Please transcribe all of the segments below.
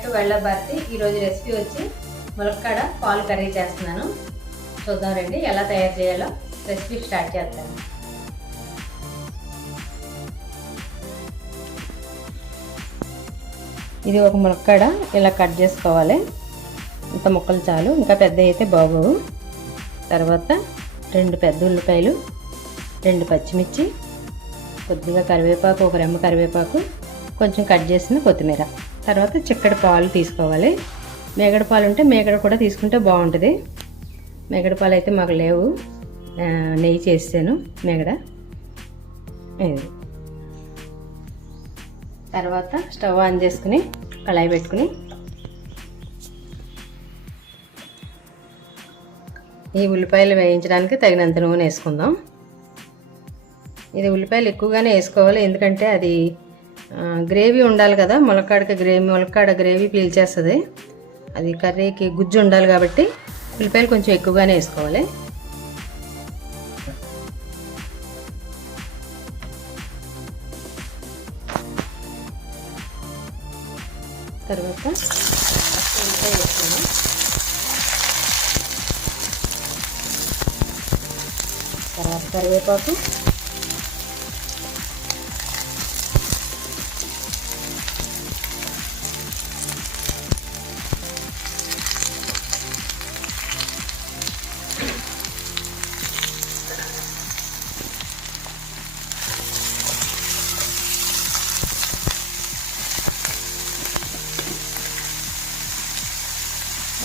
Back to wild life Bharati. ఈరోజు recipe వచ్చి ములక్కాడ పాలు కర్రీ చేస్తున్నాను. చూద్దాం రండి ఎలా తయారు చేయాలో. రెసిపీ స్టార్ట్ చేస్తాను. ఇది ఒక ములక్కాడ ఇలా కట్ చేసుకోవాలి. ఇంత ముక్కలు చాలు, ఇంకా పెద్ద అయితే బాగోవు. తర్వాత 2 పెద్ద ఉల్లిపాయలు, 2 పచ్చిమిర్చి, కొద్దిగా కరివేపాకు, 1 రెమ్మ కరివేపాకు, కొంచెం కట్ చేసిన కొత్తిమీర. తర్వాత చిక్కటి పాలు తీసుకోవాలి. మేగడ పాలు ఉంటే మేగడ కూడా తీసుకుంటే బాగుంటుంది. మేగడ పాలు అయితే మాకు లేవు, నెయ్యి చేసాను మేగడ. తర్వాత స్టవ్ ఆన్ చేసుకుని కళాయి పెట్టుకుని ఈ ఉల్లిపాయలు వేయించడానికి తగినంత నూనె వేసుకుందాం. ఇది ఉల్లిపాయలు ఎక్కువగానే వేసుకోవాలి, ఎందుకంటే అది గ్రేవీ ఉండాలి కదా. ములక్కాడ గ్రేవీ పీల్చేస్తుంది. అది కర్రీకి గుజ్జు ఉండాలి కాబట్టి ఉల్లిపాయలు కొంచెం ఎక్కువగానే వేసుకోవాలి. తర్వాత ఉల్లిపాయ వేసుకున్నాం. తర్వాత కరివేపాకు,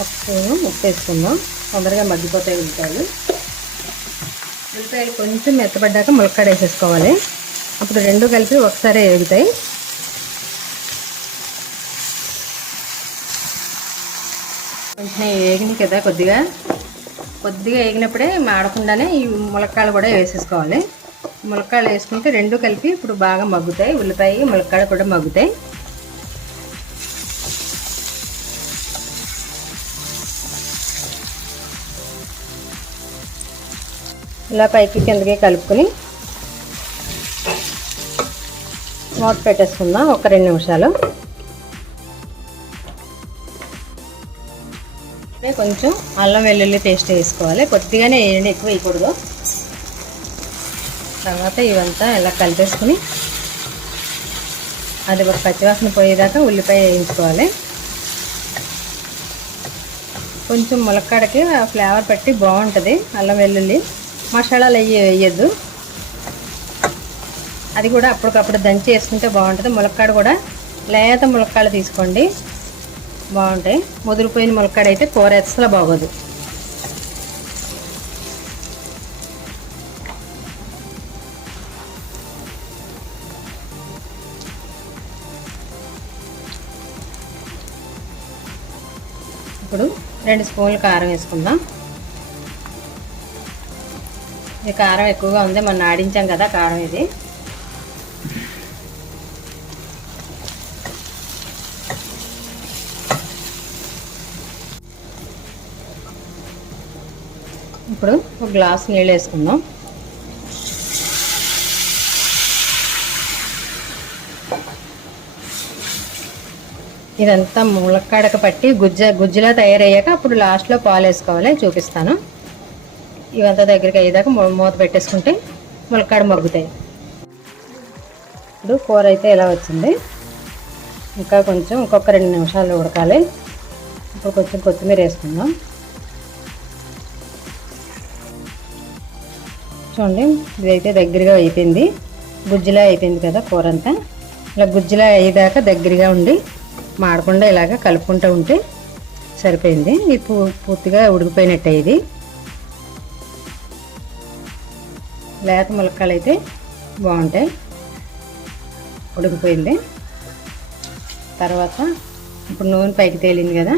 ఒక స్పూను ఉప్పు వేసుకుందాం. తొందరగా మగ్గిపోతాయి ఉల్లిపాయలు. ఉల్లిపాయలు కొంచెం మెత్తపడ్డాక ములక్కాడ వేసేసుకోవాలి. అప్పుడు రెండు కలిపి ఒకసారి వేగుతాయి. కొంచెం వేగినాయి కదా, కొద్దిగా వేగినప్పుడే మాడకుండానే ఈ ములక్కాడలు కూడా వేసేసుకోవాలి. ములక్కాడలు వేసుకుంటే రెండు కలిపి ఇప్పుడు బాగా మగ్గుతాయి. ఉల్లిపాయ ములక్కాడ కూడా మగ్గుతాయి. ఇలా పైకి కిందకి కలుపుకొని మూత పెట్టేసుకుందాం ఒక 2 నిమిషాలు. కొంచెం అల్లం వెల్లుల్లి పేస్ట్ వేసుకోవాలి. కొద్దిగానే వేయండి, ఎక్కువ వేయకూడదు. తర్వాత ఇవంతా ఇలా కలిపేసుకుని అది ఒక పచ్చివాసన పోయేదాకా ఉల్లిపాయ వేయించుకోవాలి. కొంచెం ములక్కాడకి ఫ్లేవర్ పెట్టి బాగుంటుంది. అల్లం వెల్లుల్లి మసాలాలు వేయద్దు, అది కూడా అప్పటికప్పుడు దంచి వేసుకుంటే బాగుంటుంది. ములక్కాడ కూడా లేత ములక్కాడ తీసుకోండి, బాగుంటాయి. ముదిరిపోయిన ములక్కాడ అయితే కూర అసలు బాగోదు. ఇప్పుడు 2 స్పూన్లు కారం వేసుకుందాం. ఇది కారం ఎక్కువగా ఉంది, మనం ఆడించాం కదా కారం. ఇది ఇప్పుడు ఒక గ్లాస్ నీళ్ళు వేసుకుందాం. ఇదంతా ములక్కాడకు పట్టి గుజ్జులా తయారయ్యాక అప్పుడు లాస్ట్లో పాలు వేసుకోవాలి, చూపిస్తాను. ఇవంతా దగ్గరికి అయ్యేదాకా మూత పెట్టేసుకుంటే ములక్కాడ మగ్గుతాయి. ఇప్పుడు కూర అయితే ఇలా వచ్చింది. ఇంకా కొంచెం ఇంకొక 2 నిమిషాలు ఉడకాలి. ఇప్పుడు కొంచెం కొత్తిమీర వేసుకుందాం. చూడండి, ఇదైతే దగ్గరగా అయిపోయింది, గుజ్జులా అయిపోయింది కదా కూర అంతా. ఇలా గుజ్జులా అయ్యేదాకా దగ్గరగా ఉండి మాడకుండా ఇలాగ కలుపుకుంటూ ఉంటే సరిపోయింది. ఇది పూర్తిగా ఉడికిపోయినట్టే. ఇది లేత ములక్కాడలు అయితే బాగుంటాయి. ఉడికిపోయింది. తర్వాత ఇప్పుడు నూనె పైకి తేలింది కదా,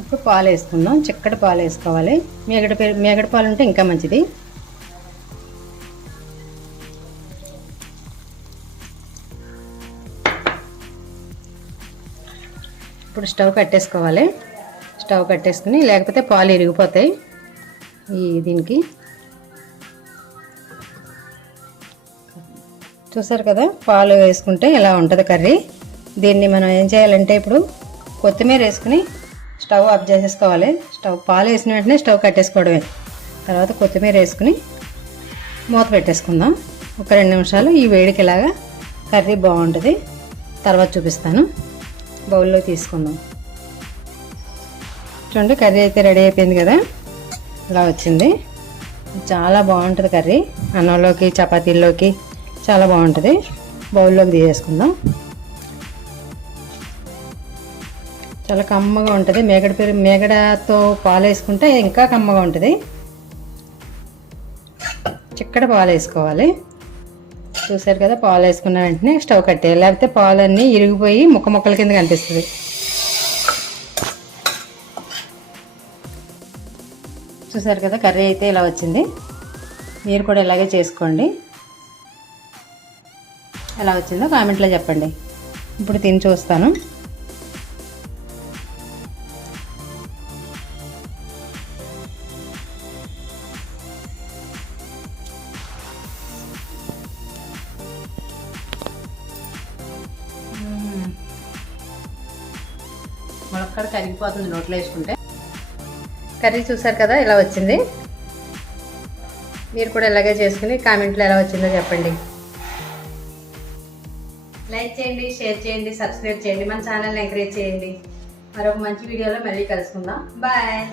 ఇప్పుడు పాలు వేసుకుందాం. చిక్కటి పాలు వేసుకోవాలి. మేగడ పాలు ఉంటే ఇంకా మంచిది. ఇప్పుడు స్టవ్ కట్టేసుకోవాలి. స్టవ్ కట్టేసుకుని, లేకపోతే పాలు ఇరిగిపోతాయి. దీనికి చూసారు కదా, పాలు వేసుకుంటే ఇలా ఉంటుంది కర్రీ. దీన్ని మనం ఏం చేయాలంటే ఇప్పుడు కొత్తిమీర వేసుకుని స్టవ్ ఆఫ్ చేసేసుకోవాలి. పాలు వేసిన వెంటనే స్టవ్ కట్టేసుకోవడమే. తర్వాత కొత్తిమీర వేసుకుని మూత పెట్టేసుకుందాం. ఒక 2 నిమిషాలు ఈ వేడికి ఇలాగా కర్రీ బాగుంటుంది. తర్వాత చూపిస్తాను. బౌల్లో తీసుకుందాం. చూడండి, కర్రీ అయితే రెడీ అయిపోయింది కదా, ఇలా వచ్చింది. చాలా బాగుంటుంది కర్రీ. అన్నంలోకి చపాతీల్లోకి చాలా బాగుంటుంది. బౌల్లోకి తీసేసుకుందాం. చాలా కమ్మగా ఉంటుంది. మేగడతో పాలు వేసుకుంటే ఇంకా కమ్మగా ఉంటుంది. చిక్కటి పాలు వేసుకోవాలి. చూసారు కదా, పాలు వేసుకున్న వెంటనే స్టవ్ కట్టేయాలి, లేకపోతే పాలన్నీ ఇరిగిపోయి ముక్కల కింద కనిపిస్తుంది. చూసారు కదా, కర్రీ అయితే ఇలా వచ్చింది. మీరు కూడా ఇలాగే చేసుకోండి. ఎలా వచ్చిందో కామెంట్లో చెప్పండి. ఇప్పుడు తిని చూస్తాను. ములక్కడ కరిగిపోతుంది నోట్లో వేసుకుంటే. కర్రీ చూసారు కదా, ఇలా వచ్చింది. మీరు కూడా ఇలాగే చేసుకుని కామెంట్లో ఎలా వచ్చిందో చెప్పండి. లైక్ చేయండి, షేర్ చేయండి, సబ్స్క్రైబ్ చేయండి, మన ఛానల్ని ఎంకరేజ్ చేయండి. మరొక మంచి వీడియోలో మళ్ళీ కలుసుకుందాం. బాయ్.